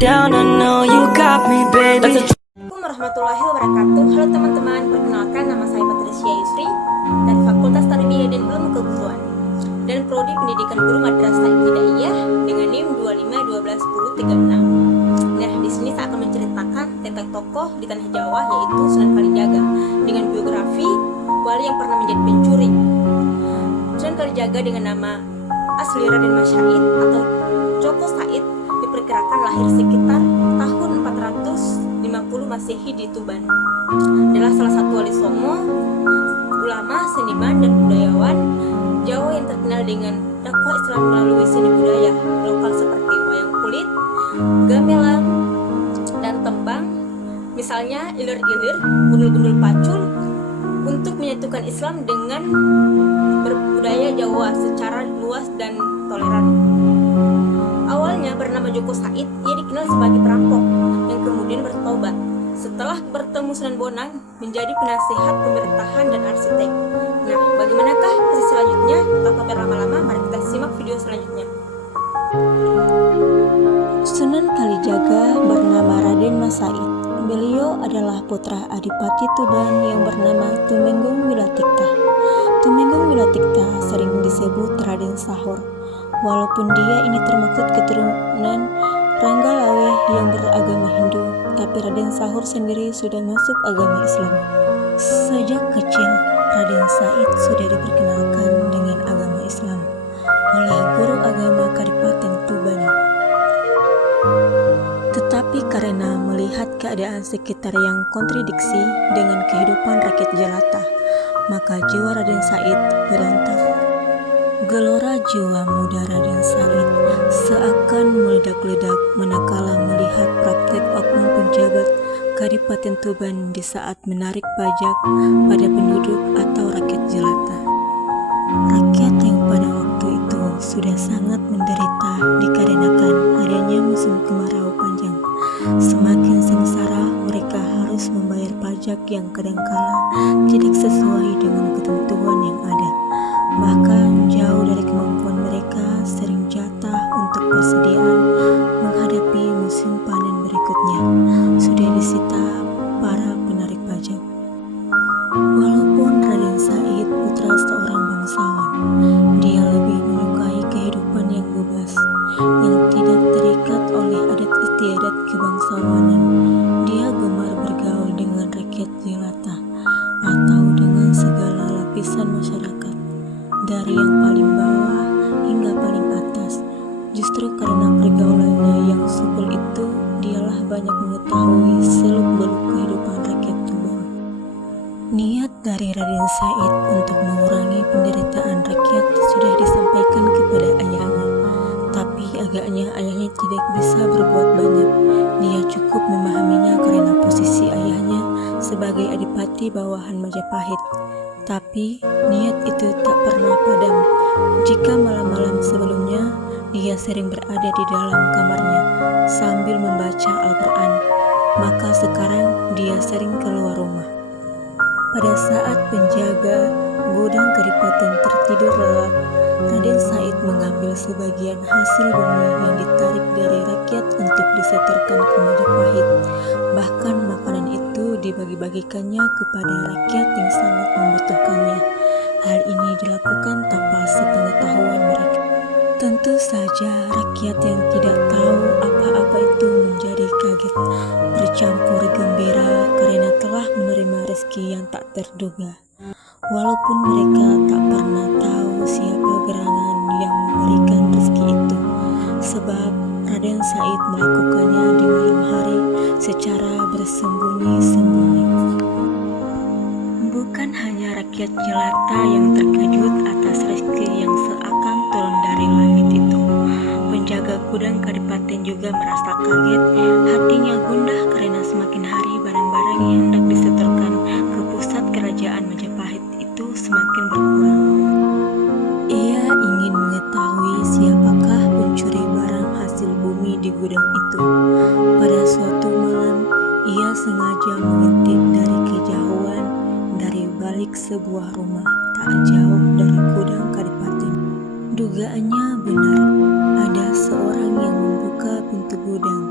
down, I know you got me, baby. Assalamualaikum warahmatullahi wabarakatuh. Halo teman-teman, perkenalkan nama saya Patricia Yusri dari Fakultas Tarbiyah dan Ilmu Keguruan dan Prodi Pendidikan Guru Madrasah Ibtidaiyah dengan NIM 25121036. Nah, di sini saya akan menceritakan tentang tokoh di tanah Jawa yaitu Sunan Kalijaga dengan biografi wali yang pernah menjadi pencuri. Sunan Kalijaga dengan nama asli Raden Mas Said atau Joko Said diperkirakan lahir sekitar tahun 450 Masehi di Tuban. Adalah salah satu wali songo, ulama, seniman, dan budayawan Jawa yang terkenal dengan dakwah Islam melalui seni budaya lokal seperti wayang kulit, gamelan, dan tembang. Misalnya ilir-ilir, gundul-gundul pacul untuk menyatukan Islam dengan berbudaya Jawa secara luas dan toleran. Awalnya bernama Joko Said, ia dikenal sebagai perampok yang kemudian bertobat setelah bertemu Sunan Bonang menjadi penasihat pemerintahan dan arsitek. Nah, bagaimanakah kisah selanjutnya? Tanpa berlama-lama, mari kita simak video selanjutnya. Sunan Kalijaga bernama Raden Mas Said. Beliau adalah putra Adipati Tuban yang bernama Tumenggung Wilatikta. Tumenggung Wilatikta sering disebut Raden Sahor. Walaupun dia ini termaksud keturunan Ranggalawe yang beragama Hindu, tapi Raden Sahor sendiri sudah masuk agama Islam. Sejak kecil, Raden Said sudah diperkenalkan dengan agama Islam oleh guru agama Kadipaten Tuban. Tetapi karena melihat keadaan sekitar yang kontradiksi dengan kehidupan rakyat jelata, maka jiwa Raden Said berontak. Gelora jiwa muda Raden Said seakan meledak-ledak manakala melihat praktek oknum pejabat Kadipaten Tuban di saat menarik pajak pada penduduk atau rakyat jelata. Rakyat yang pada waktu itu sudah sangat menderita dikarenakan adanya musim kemarau panjang. Semakin sengsara, mereka harus membayar pajak yang kadangkala tidak sesuai dengan ketentuan yang ada. Bahkan jauh dari kemampuan mereka, sering jatah untuk persediaan menghadapi musim panen berikutnya sudah disita para penarik pajak. Walaupun Raden Said putra seorang bangsawan, dia lebih menyukai kehidupan yang bebas, yang tidak terikat oleh adat istiadat kebangsawanan. Dia gemar bergaul dengan rakyat jelata atau dengan segala lapisan masyarakat, dari yang paling bawah hingga paling atas. Justru karena pergaulannya yang supel itu, dialah banyak mengetahui seluk-beluk kehidupan rakyat Tuban. Niat dari Raden Said untuk mengurangi penderitaan rakyat sudah disampaikan kepada ayahnya, tapi agaknya ayahnya tidak bisa berbuat banyak. Dia cukup memahaminya karena posisi ayahnya sebagai adipati bawahan Majapahit. Tapi niat itu tak pernah padam. Jika malam-malam sebelumnya dia sering berada di dalam kamarnya sambil membaca Al-Quran, maka sekarang dia sering keluar rumah. Pada saat penjaga gudang Kadipaten tertidur lelap, Raden Said mengambil sebagian hasil bumi yang ditarik dari rakyat untuk disetorkan ke Majapahit. Bahkan makanan itu dibagi-bagikannya kepada rakyat yang sangat membutuhkannya. Hal ini dilakukan tanpa sepengetahuan mereka. Tentu saja rakyat yang tidak tahu apa-apa itu menjadi kaget, bercampur gembira karena telah menerima rezeki yang tak terduga. Walaupun mereka tak pernah tahu siapa gerangan yang memberikan rezeki itu, sebab Raden Said melakukannya di malam hari secara bersembunyi-sembunyi. Bukan hanya rakyat jelata yang terkejut atas rezeki yang seakan turun dari langit itu, penjaga gudang Kadipaten juga merasa kaget. Hatinya gundah karena semakin hari barang-barang yang hendak disetorkan ke pusat kerajaan Majapahit itu semakin berkurang. Ia ingin mengetahui siapakah pencuri barang hasil bumi di gudang itu. Pada suatu malam, ia sengaja mengintip dari kejauhan dari balik sebuah rumah tak jauh dari gudang Kadipaten. Dugaannya benar, ada seorang yang membuka pintu gudang.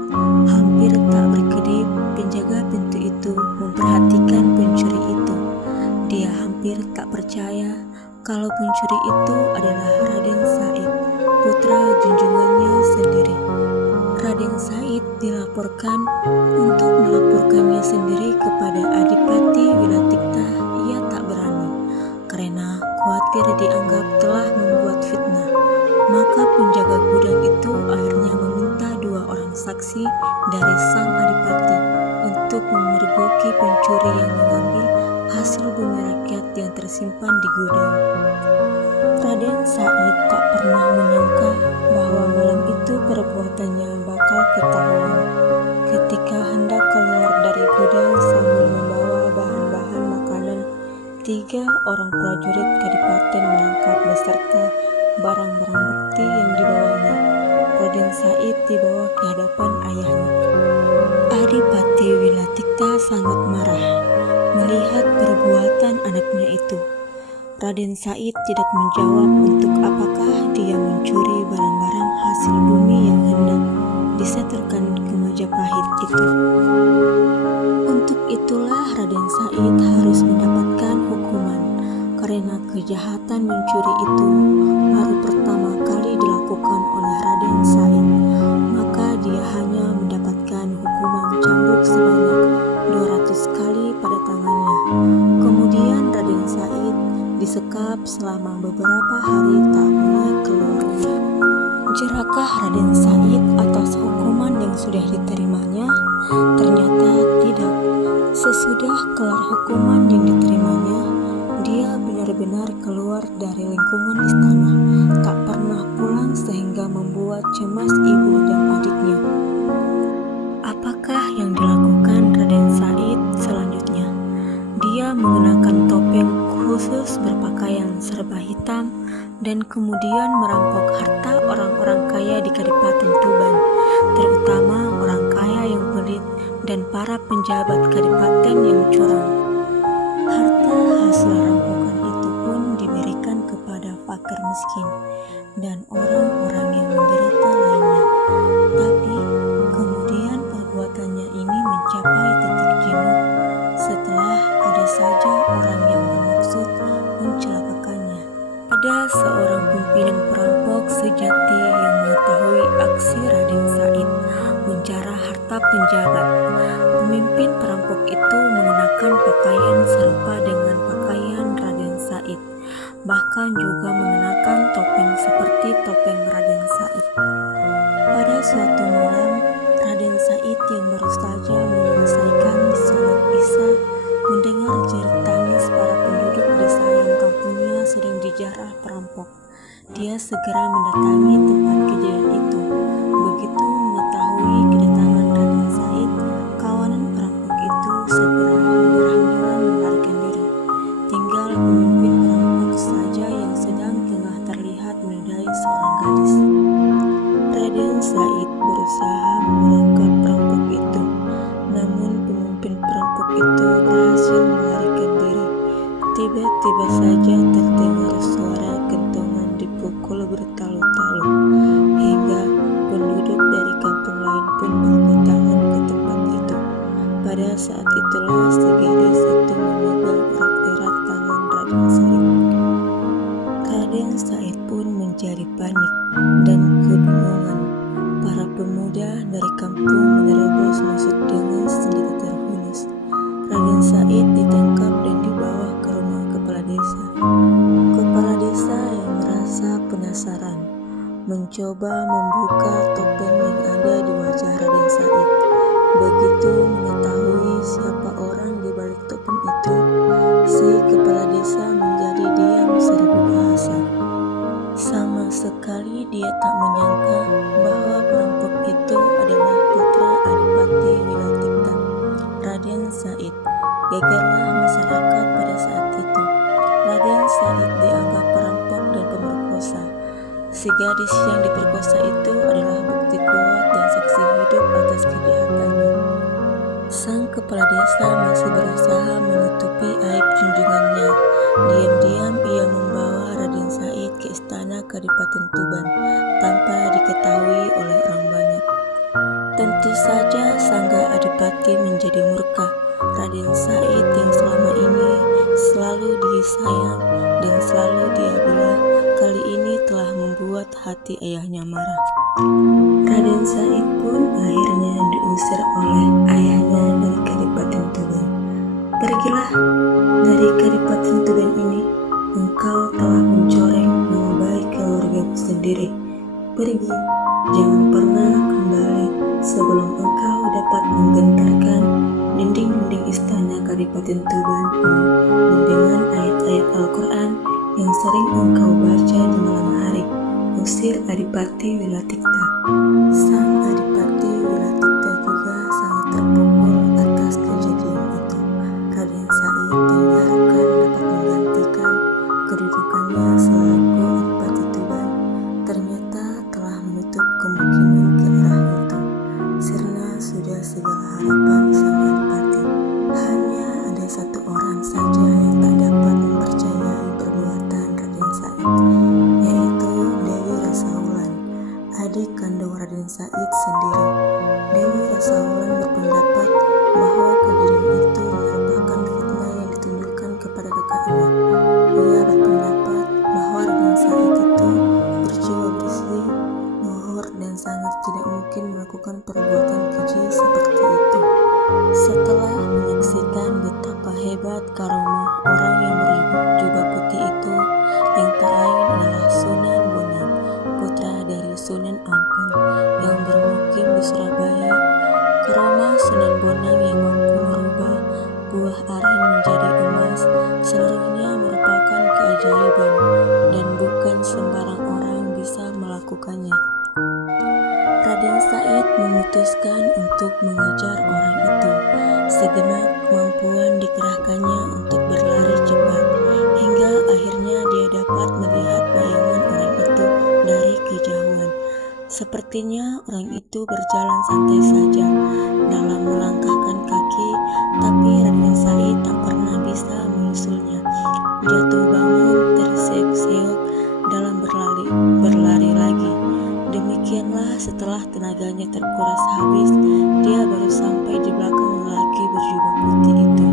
penjaga pintu itu memperhatikan pencuri itu. Dia hampir tak percaya kalau pencuri itu adalah Raden Said, putra junjungannya sendiri. Raden Said dilaporkan. Untuk melaporkannya sendiri kepada Adipati Wilatikta, ia tak berani karena khawatir dianggap telah membuat fitnah. Maka penjaga gudang itu akhirnya meminta 2 orang saksi dari sang adipati untuk memergoki pencuri yang mengambil hasil bumi rakyat yang tersimpan di gudang. Raden Said tak pernah menyangka bahwa malam itu perbuatannya bakal ketahuan. Ketika hendak keluar dari gudang sambil membawa bahan-bahan makanan, 3 orang prajurit kadipaten menangkap beserta barang-barang bukti yang dibawanya. Raden Said dibawa ke hadapan ayahnya. Adipati Wilatikta sangat marah melihat perbuatan anaknya itu. Raden Said tidak menjawab untuk apakah dia mencuri barang-barang hasil bumi yang hendak disetorkan ke Majapahit itu. Untuk itulah Raden Said harus mendapatkan hukuman karena kejahatan mencuri itu baru pertama kali dilakukan oleh Raden Said. Maka dia hanya mendapatkan hukuman cambuk sebanyak 200 kali pada tangannya. Kemudian Raden Said disekap selama beberapa hari tak boleh keluar rumah. Jerakah Raden Said atas hukuman yang sudah diterimanya? Ternyata tidak. Sesudah kelar hukuman yang diterimanya, dia benar-benar keluar dari lingkungan istana, tak pernah pulang sehingga membuat cemas ibu dan adiknya. Apakah yang dilakukan Raden Said selanjutnya? Dia mengenakan topeng khusus berpakaian serba hitam dan kemudian merampok harta orang-orang kaya di Kadipaten Tuban, terutama orang kaya yang pelit dan para penjabat kadipaten yang curang. Harta hasil rampokan itu pun diberikan kepada fakir miskin dan orang-orang yang menderita lainnya. Tapi kemudian perbuatannya ini mencapai titik jenuh setelah ada saja orang yang bermaksud mencelakakannya. Ada seorang pimpinan perampok sejati yang mengetahui aksi Raden Said menjarah harta penjabat. Pemimpin perampok itu mengenakan pakaian serupa dengan pakaian Raden Said, bahkan juga mengenakan topeng seperti topeng Raden Said. Pada suatu malam, Raden Said yang baru saja menyelesaikan sholat Isya mendengar jerit tangis para penduduk desa yang kampungnya sedang dijarah perampok. Dia segera mendatangi tempat kejadian itu. Begitu mengetahui kedatangan Raden Said, kawanan perampok itu segera berhamburan melarikan diri. Tinggal pemimpin perampok saja yang sedang tengah terlihat menodai seorang gadis. Raden Said berusaha menangkap perampok itu, namun pemimpin perampok itu berhasil melarikan diri. Tiba-tiba saja terdengar suara kentongan dipukul bertalu-talu, hingga penduduk dari kampung lain pun berdatangan ke tempat itu. Pada saat itulah si gadis itu memegang erat-erat tangan Raden Said. Raden Said pun menjadi panik dan kebingungan. Para pemuda dari kampung menerobos masuk dengan senjata terhunus. Raden Said ditangkap dan dibawa ke rumah kepala desa. Kepala desa yang merasa penasaran mencoba membuka topeng yang ada di wajah Raden Said. Begitu mengetahui siapa orang di balik topeng itu, si kepala desa menjadi diam seribu bahasa. Sama sekali dia tak menyangka bahwa perampok itu adalah putra Adipati Wilatikta, Raden Said. Gegerlah masyarakat pada saat itu. Raden Said dianggap perampok dan pemerkosa. Si gadis yang diperkosa itu adalah bukti kuat dan saksi hidup atas kejahatannya. Sang kepala desa masih berusaha menutupi aib junjungannya. Diam-diam ia membawa Raden Said ke istana Kadipaten Tuban tanpa diketahui oleh orang banyak. Tentu saja Sangga Adipati menjadi murka. Raden Said yang selama ini selalu disayang dan selalu dia bela, kali ini telah membuat hati ayahnya marah. Raden Said pun akhirnya diusir oleh ayahnya dari Kadipaten Tuban. Pergilah dari Kadipaten Tuban ini, engkau telah mencoreng nama baik keluargaku sendiri. Pergi, jangan pernah kembali sebelum engkau dapat menggentarkan dinding-dinding istana Kadipaten Tuban dengan ayat-ayat Al-Quran yang sering engkau baca di malam hari. Usir Adipati Wilatikta. Sang Adipati Wilatikta juga sangat terpukul atas kejadian itu. Raden Said yang diharapkan dapat menggantikan kedudukannya selaku Adipati Tuban ternyata telah menutup kemungkinan ke arah itu. Sirna sudah segala harapan sang Adipati. Hanya ada satu orang saja yang tak dapat mempercayai perbuatan Raden Said, yaitu Dewi Rasaulan, adik kandung Raden Said sendiri. Dewi Rasaulan berpendapat bahwa kejadian itu merupakan fitnah yang ditunjukkan kepada kakaknya. Ia berpendapat bahwa Raden Said itu berjiwa bersih, luhur, dan sangat tidak mungkin melakukan perbuatan keji seperti itu. Setelah menyaksikan betapa hebat karomah orang yang berjubah putih itu, yang tak lain adalah Sunan Bonang, putra dari Sunan Ampel yang bermukim di Surabaya. Karomah Sunan Bonang yang mampu merubah buah aren menjadi emas, seluruhnya merupakan keajaiban dan bukan sembarang orang bisa melakukannya. Raden Said memutuskan untuk mengejar orang itu. Segenap kemampuan dikerahkannya untuk berlari cepat, hingga akhirnya dia dapat melihat bayangan orang itu dari kejauhan. Sepertinya orang itu berjalan santai saja dalam melangkahkan kaki, tapi Raden Said tak pernah bisa menyusulnya. Jatuh bangun terseok-seok dalam berlari lagi. Demikianlah setelah tenaganya terkuras habis, dia baru sampai di belakang lelaki berjubah putih itu.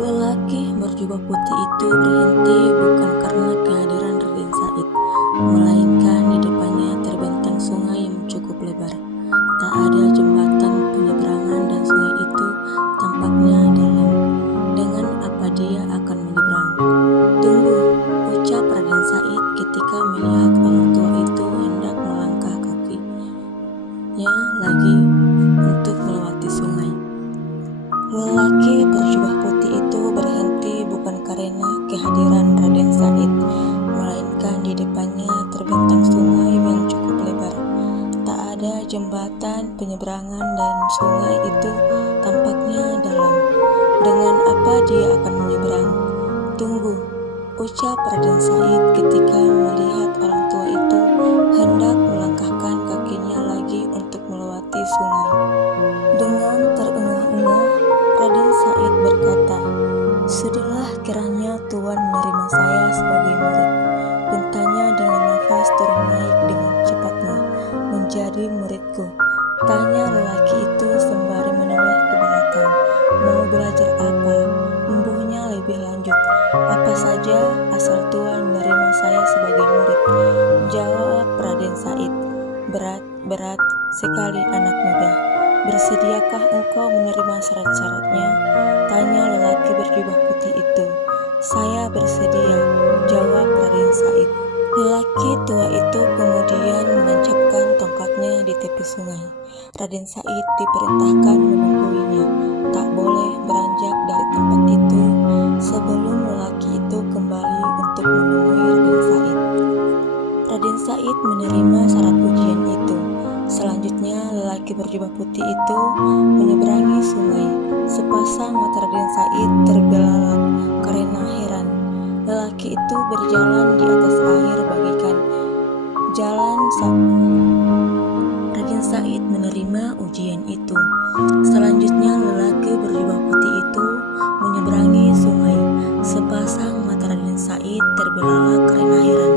Lelaki berjubah putih itu berhenti bukan karena kehadiran Raden Said, melainkan di depannya terbentang sungai yang cukup lebar. Tak ada jembatan penyeberangan dan sungai itu tampaknya dalam. Dengan apa dia akan menyeberang? Tunggu, ucap Raden Said ketika melihat orang tua itu hendak melangkah kakinya lagi untuk melewati sungai. Lelaki berjubah putih itu berhenti bukan karena kehadiran Raden Said, melainkan di depannya terbentang sungai yang cukup lebar. Tak ada jembatan penyeberangan dan sungai itu tampaknya dalam. Dengan apa dia akan menyeberang? Tunggu, ucap Raden Said ketika melihat orang tua itu hendak melangkahkan kakinya lagi untuk melewati sungai. Dengan terengah-engah, Raden Said berkata, "Sudahlah, kiranya Tuan menerima saya sebagai murid." Gentanya dengan nafas turun naik dengan cepatnya. "Menjadi muridku?" tanya lelaki itu sembari menoleh ke belakang. "Mau belajar apa?" embuhnya lebih lanjut. "Apa saja asal Tuan menerima saya sebagai murid," jawab Raden Said. Berat sekali anak muda. "Bersediakah engkau menerima syarat-syaratnya?" tanya lelaki berjubah putih itu. "Saya bersedia," jawab Raden Said. Lelaki tua itu kemudian menancapkan tongkatnya di tepi sungai. Raden Said diperintahkan menungguinya, tak boleh beranjak dari tempat itu sebelum lelaki itu kembali untuk menemui Raden Said. Raden Said menerima syarat ujian itu. Selanjutnya lelaki berjubah putih itu menyeberangi sungai. Sepasang mata Raden Said terbelalak karena heran. Lelaki itu berjalan di atas air bagaikan jalan. Raden Said menerima ujian itu. Selanjutnya lelaki berjubah putih itu menyeberangi sungai. Sepasang mata Raden Said terbelalak karena heran.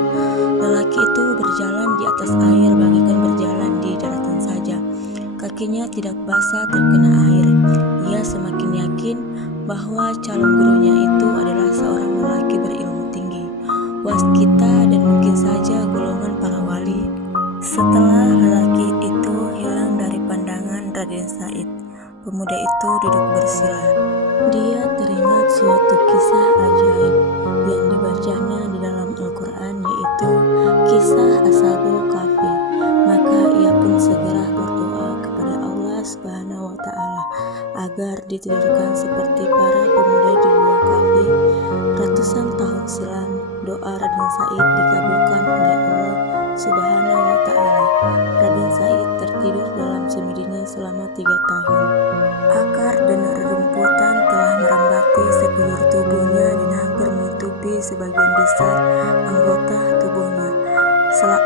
Lelaki itu berjalan di atas air bagaikan berjalan di daratan saja. kakinya tidak basah terkena air. Ia semakin yakin bahwa calon gurunya itu adalah seorang lelaki berilmu tinggi, waskita, dan mungkin saja golongan para wali. Setelah lelaki itu hilang dari pandangan Raden Said, pemuda itu duduk bersila. Dia teringat suatu kisah ajaib yang dibacanya di dalam Al-Quran, yaitu kisah Ashabul Kahfi. Maka ia pun segera berdoa kepada Allah Subhanahu wa Ta'ala agar ditidurkan seperti para pemuda di Gua Kahfi. Ratusan tahun silam, doa Raden Said dikabulkan oleh Allah Subhanahu wa Ta'ala. Raden Said tertidur dalam semedinya selama 3 tahun. Akar dan rerumputan telah merambati sekujur tubuhnya dan hampir menutupi sebagian besar anggota tubuhnya.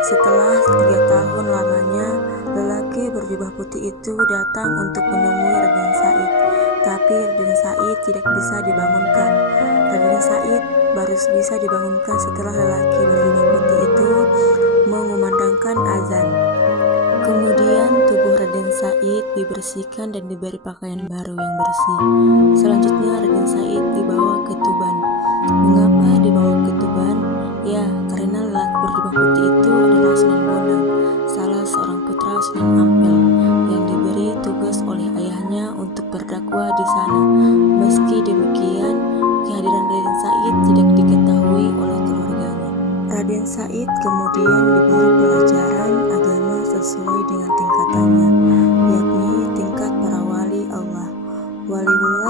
Setelah 3 tahun lamanya, lelaki berjubah putih itu datang untuk menemui Raden Said. Tapi Raden Said tidak bisa dibangunkan. Raden Said baru bisa dibangunkan setelah lelaki berjubah putih itu mengumandangkan azan. Kemudian tubuh Raden Said dibersihkan dan diberi pakaian baru yang bersih. Selanjutnya Raden Said dibawa ke Tuban. Mengapa dibawa ke Tuban? Ya, karena lelaki berjubah putih itu adalah Sunan Bonang, salah seorang putra Sunan Ampel yang diberi tugas oleh ayahnya untuk berdakwah di sana. Meski demikian, kehadiran Raden Said tidak diketahui oleh keluarganya. Raden Said kemudian diberi pelajaran agama sesuai dengan tingkatannya, yakni tingkat para wali Allah. Waliullah